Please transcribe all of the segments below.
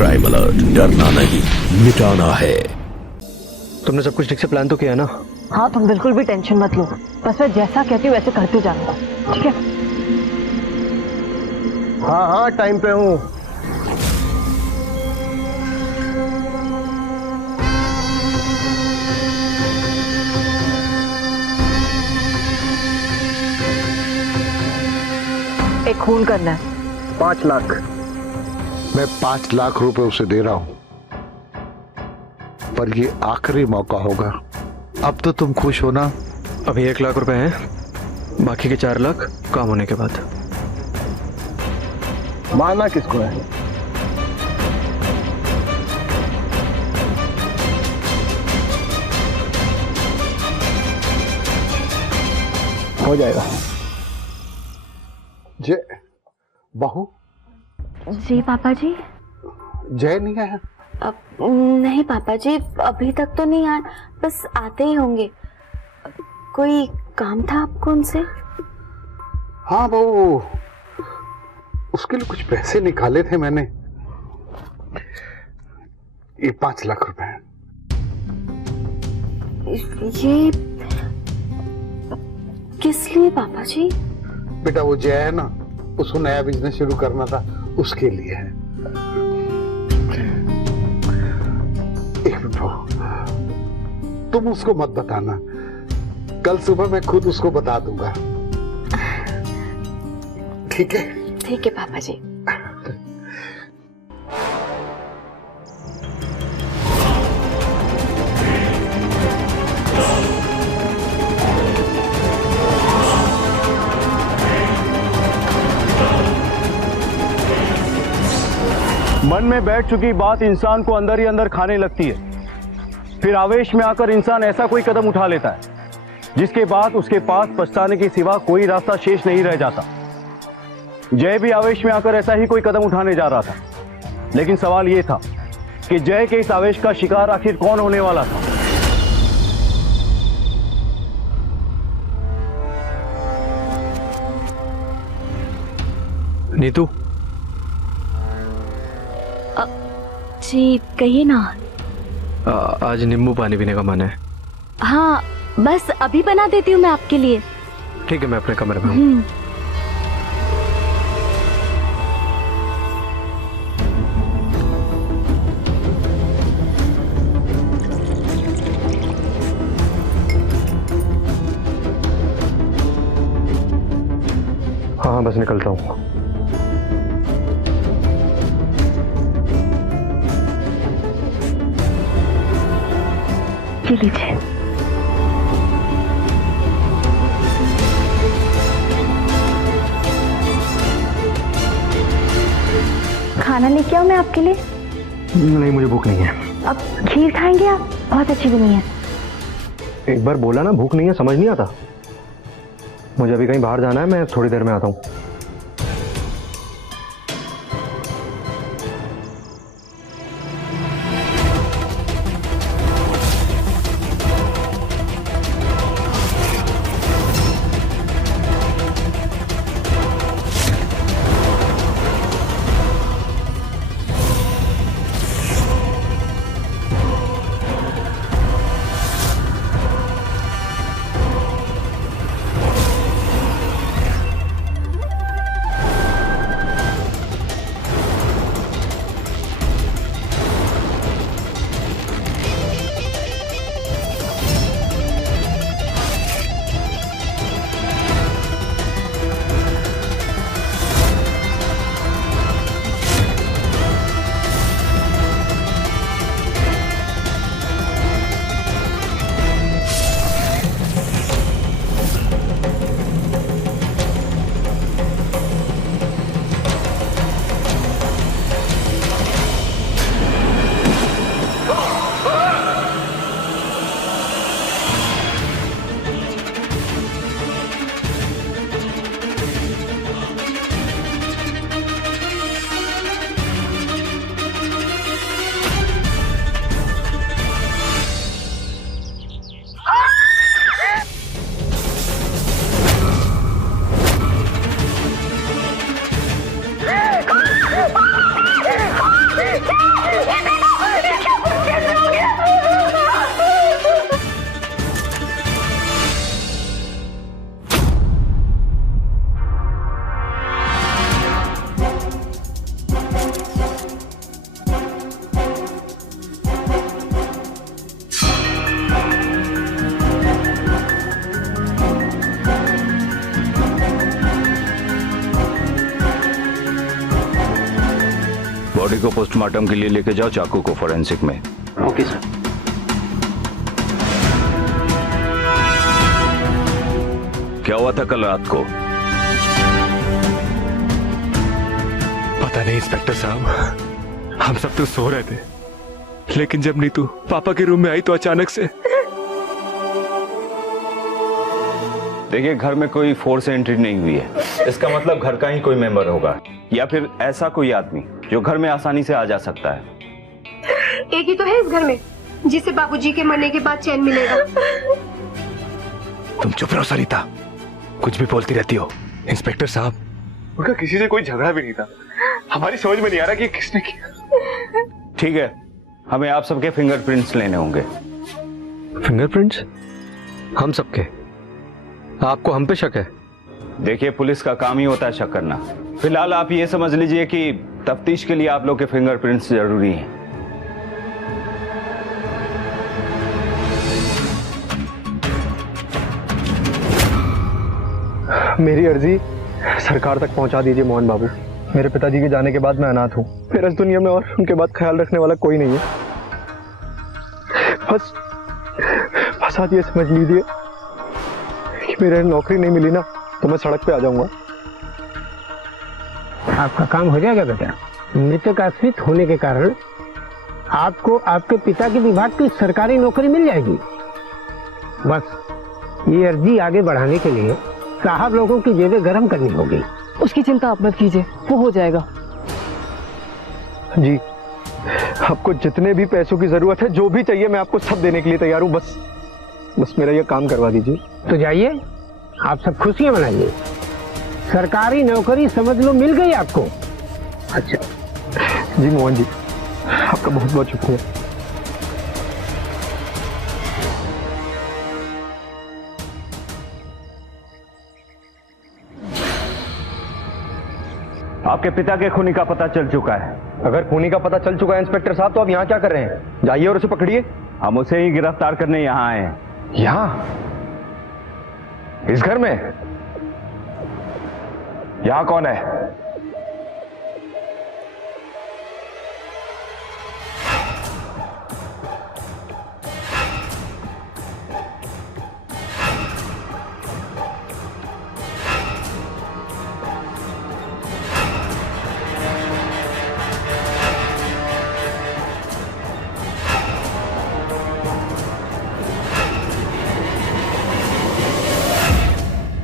Crime alert, डरना नहीं मिटाना है। तुमने सब कुछ ठीक से प्लान तो किया ना? हाँ, तुम बिल्कुल भी टेंशन मत लो, बस मैं जैसा कहती हूँ वैसे करते जाना, ठीक है? हाँ हाँ, टाइम पे हूँ। एक खून करना है। 5 लाख। मैं 5 लाख रुपए उसे दे रहा हूं, पर ये आखिरी मौका होगा। अब तो तुम खुश हो ना? अभी 1 लाख रुपए हैं, बाकी के 4 लाख काम होने के बाद। मारना किसको है? हो जाएगा। जय बहू, जी पापा जी। जय नहीं आया? अब नहीं पापा जी, अभी तक तो नहीं आए, बस आते ही होंगे। कोई काम था आपको उनसे? हाँ बहू, उसके लिए कुछ पैसे निकाले थे मैंने। ये 5 लाख रुपए हैं। ये किस लिए पापा जी? बेटा वो जय है ना, उसको नया बिजनेस शुरू करना था, उसके लिए है। एक मिनट बहू, तुम उसको मत बताना, कल सुबह मैं खुद उसको बता दूंगा, ठीक है? ठीक है पापा जी। मन में बैठ चुकी बात इंसान को अंदर ही अंदर खाने लगती है। फिर आवेश में आकर इंसान ऐसा कोई कदम उठा लेता है जिसके बाद उसके पास पछताने के सिवा कोई रास्ता शेष नहीं रह जाता। जय भी आवेश में आकर ऐसा ही कोई कदम उठाने जा रहा था, लेकिन सवाल यह था कि जय के इस आवेश का शिकार आखिर कौन होने वाला था। नीतू, जी कहिए ना। आज नींबू पानी पीने का मन है। हाँ, बस अभी बना देती हूँ मैं आपके लिए। ठीक है, मैं अपने कमरे में हूँ। हाँ, बस निकलता हूँ। लीजिए। खाना लेके आओ मैं आपके लिए? नहीं, मुझे भूख नहीं है। अब खीर खाएंगे आप? बहुत अच्छी बनी है। एक बार बोला ना भूख नहीं है, समझ नहीं आता। मुझे अभी कहीं बाहर जाना है, मैं थोड़ी देर में आता हूँ। बॉडी को पोस्टमार्टम के लिए लेके जाओ, चाकू को फॉरेंसिक में। Okay sir. क्या हुआ था कल रात को? पता नहीं इंस्पेक्टर साहब, हम सब तो सो रहे थे, लेकिन जब नीतू पापा के रूम में आई तो अचानक से। देखिए, घर में कोई फोर्स एंट्री नहीं हुई है। इसका मतलब घर का ही कोई मेंबर होगा, या फिर ऐसा कोई आदमी जो घर में आसानी से आ जा सकता है। एक ही तो है इस घर में जिसे बाबूजी के मरने के बाद चैन मिलेगा। तुम चुप रहो सरिता, कुछ भी बोलती रहती हो। इंस्पेक्टर साहब, उनका किसी से कोई झगड़ा भी नहीं था। हमारी समझ में नहीं आ रहा कि किसने किया। ठीक है, हमें आप सबके फिंगरप्रिंट्स लेने होंगे। फिंगरप्रिंट्स? हम सबके? आपको हम पे शक है? देखिए, पुलिस का काम ही होता है शक करना। फिलहाल आप ये समझ लीजिए कि तफ्तीश के लिए आप लोग के फिंगरप्रिंट्स जरूरी हैं। मेरी अर्जी सरकार तक पहुंचा दीजिए मोहन बाबू। मेरे पिताजी के जाने के बाद मैं अनाथ हूँ। फिर इस दुनिया में और उनके बाद ख्याल रखने वाला कोई नहीं है। बस आज ये समझ लीजिए कि मेरे नौकरी नहीं मिली ना तो मैं सड़क पे आ जाऊंगा। आपका काम हो जाएगा बेटा। मृतक आश्रित होने के कारण आपको आपके पिता के विभाग की सरकारी नौकरी मिल जाएगी। बस ये अर्जी आगे बढ़ाने के लिए साहब लोगों की जेबें गर्म करनी होगी। उसकी चिंता आप मत कीजिए, वो हो जाएगा। जी, आपको जितने भी पैसों की जरूरत है, जो भी चाहिए, मैं आपको सब देने के लिए तैयार हूँ। बस मेरा ये काम करवा दीजिए। तो जाइए, आप सब खुशियां मनाइए। सरकारी नौकरी समझ लो मिल गई आपको। अच्छा जी मोहन जी, आपका बहुत बहुत शुक्रिया। आपके पिता के खूनी का पता चल चुका है। अगर खूनी का पता चल चुका है इंस्पेक्टर साहब, तो आप यहाँ क्या कर रहे हैं? जाइए और उसे पकड़िए। हम उसे ही गिरफ्तार करने यहाँ आए हैं। यहाँ? इस घर में? यहाँ कौन है?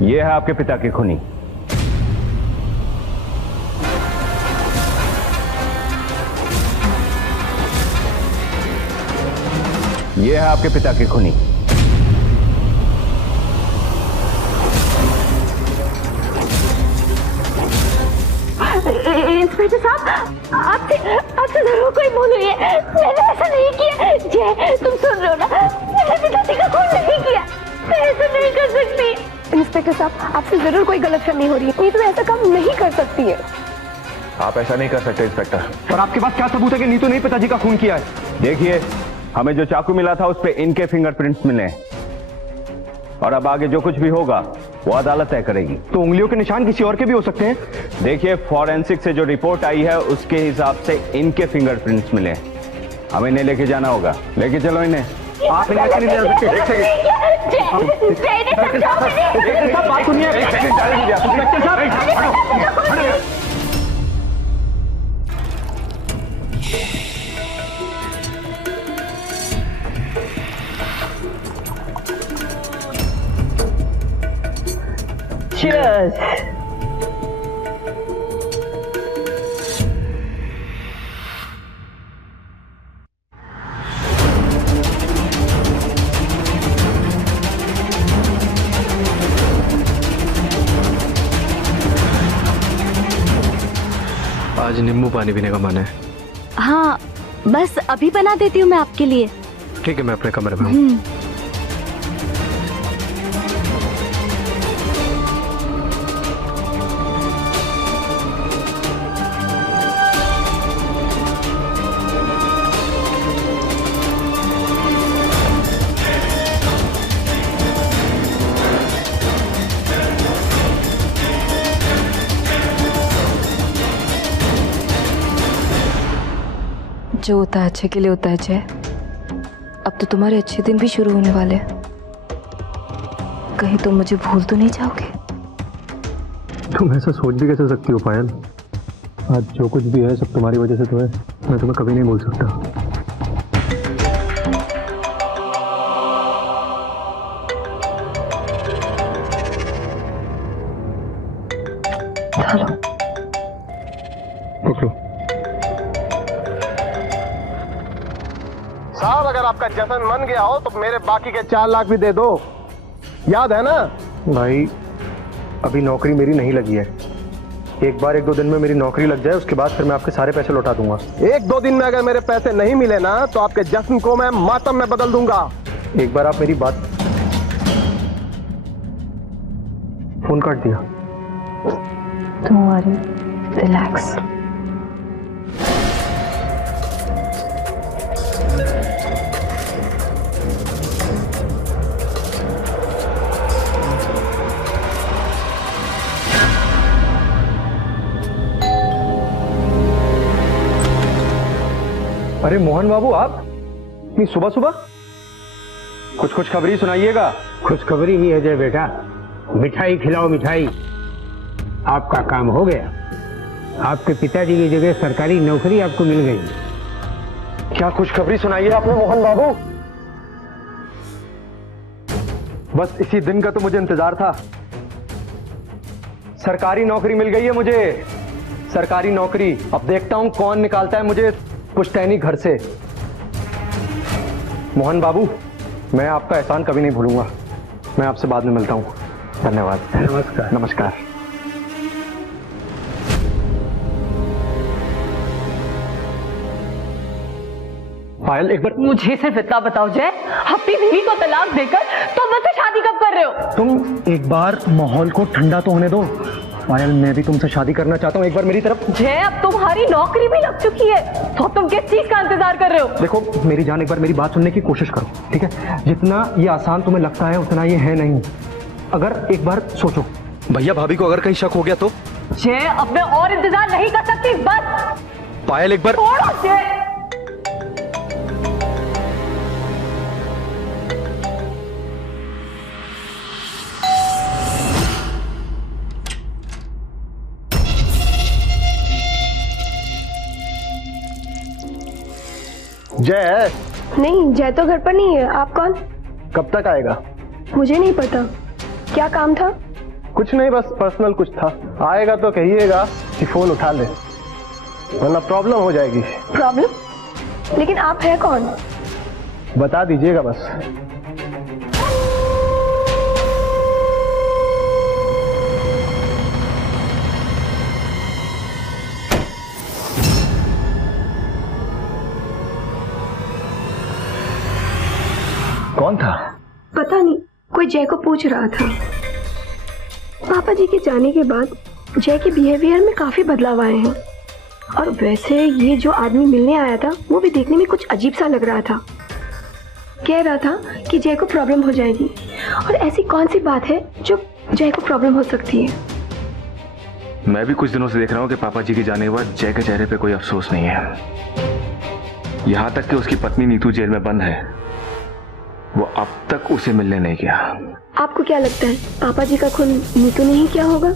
ये है आपके पिता के खूनी। ये है आपके पिता के खूनी। इंस्पेक्टर साहब, आपसे जरूर कोई भूल हुई है। मैंने ऐसा नहीं किया। जय, तुम सुन रहे हो ना? मैंने पिताजी का खून नहीं किया। मैं ऐसा नहीं कर सकती। इंस्पेक्टर साहब, आपसे जरूर कोई गलतफहमी हो रही है। नीतू ऐसा काम नहीं कर सकती है। आप ऐसा नहीं कर सकते इंस्पेक्टर। और आपके पास क्या सबूत है कि नीतू ने पिताजी का खून किया है? देखिए, हमें जो चाकू मिला था उस पे इनके फिंगरप्रिंट्स मिले, और अब आगे जो कुछ भी होगा वो अदालत तय करेगी। तो उंगलियों के निशान किसी और के भी हो सकते हैं? देखिए, फॉरेंसिक से जो रिपोर्ट आई है उसके हिसाब से इनके फिंगरप्रिंट्स मिले। हमें इन्हें लेके जाना होगा। लेके चलो इन्हें। आप इन्हें ऐसे नहीं ले सकते। एक सेकंड, बात सुनिए। इंस्पेक्टर साहब, Cheers. आज नींबू पानी पीने का मन है। हाँ, बस अभी बना देती हूँ मैं आपके लिए। ठीक है, मैं अपने कमरे में हूँ। जो होता है अच्छे के लिए होता है जय। अब तो तुम्हारे अच्छे दिन भी शुरू होने वाले हैं। कहीं तुम मुझे भूल तो नहीं जाओगे? तुम ऐसा सोच भी कैसे सकती हो पायल? आज जो कुछ भी है सब तुम्हारी वजह से तो है। मैं तुम्हें कभी नहीं भूल सकता। पकड़ो। साहब अगर आपका जश्न मन गया हो तो मेरे बाकी के 4 लाख भी दे दो, याद है ना? भाई अभी नौकरी मेरी नहीं लगी है। एक बार 1-2 दिन में मेरी नौकरी लग जाए उसके बाद फिर मैं आपके सारे पैसे लौटा दूंगा। 1-2 दिन में अगर मेरे पैसे नहीं मिले ना तो आपके जश्न को मैं मातम में बदल दूंगा। एक बार आप मेरी बात। फोन काट दिया। तुम्हारी रिलैक्स। अरे मोहन बाबू, आप इतनी सुबह सुबह? कुछ खुशखबरी सुनाइएगा। खुशखबरी ही है जय बेटा, मिठाई खिलाओ मिठाई। आपका काम हो गया, आपके पिताजी की जगह सरकारी नौकरी आपको मिल गई। क्या खुशखबरी सुनाई है आपने मोहन बाबू? बस इसी दिन का तो मुझे इंतजार था। सरकारी नौकरी मिल गई है मुझे, सरकारी नौकरी। अब देखता हूं कौन निकालता है मुझे पुश्तैनी घर से। मोहन बाबू, मैं आपका एहसान कभी नहीं भूलूंगा। मैं आपसे बाद में मिलता हूं। धन्यवाद। नमस्कार। नमस्कार। पायल एक बार मुझे सिर्फ इतना बताओ जय, अपनी बीवी को तलाक देकर तुम मुझसे शादी कब कर रहे हो? तुम एक बार माहौल को ठंडा तो होने दो। पायल, मैं भी तुमसे शादी करना चाहता हूँ, एक बार मेरी तरफ। जय, अब तुम्हारी नौकरी भी लग चुकी है तो तुम किस चीज का इंतजार कर रहे हो? देखो मेरी जान, एक बार मेरी बात सुनने की कोशिश करो, ठीक है? जितना ये आसान तुम्हें लगता है उतना ये है नहीं। अगर एक बार सोचो। भैया भाभी को अगर कहीं शक हो गया तो? जय, अब मैं और इंतजार नहीं कर सकती, बस। पायल एक बार छोड़ो जय। जय है? नहीं, जय तो घर पर नहीं है। आप कौन? कब तक आएगा? मुझे नहीं पता। क्या काम था? कुछ नहीं, बस पर्सनल कुछ था। आएगा तो कहिएगा कि फोन उठा ले, वरना प्रॉब्लम हो जाएगी। प्रॉब्लम? लेकिन आप है कौन? बता दीजिएगा बस। कौन था? पता नहीं, कोई जय को पूछ रहा था। पापा जी के जाने के बाद जय के बिहेवियर में काफी बदलाव आए हैं। और वैसे ये जो आदमी मिलने आया था वो भी देखने में कुछ अजीब सा लग रहा था। कह रहा था कि जय को प्रॉब्लम हो जाएगी। और ऐसी कौन सी बात है जो जय को प्रॉब्लम हो सकती है? मैं भी कुछ दिनों से देख रहा हूँ कि पापा जी के जाने के बाद जय के चेहरे पे कोई अफसोस नहीं है। यहाँ तक कि उसकी पत्नी नीतू जेल में बंद है, वो अब तक उसे मिलने नहीं गया। आपको क्या लगता है पापा जी का खून नीतू ने ही किया होगा?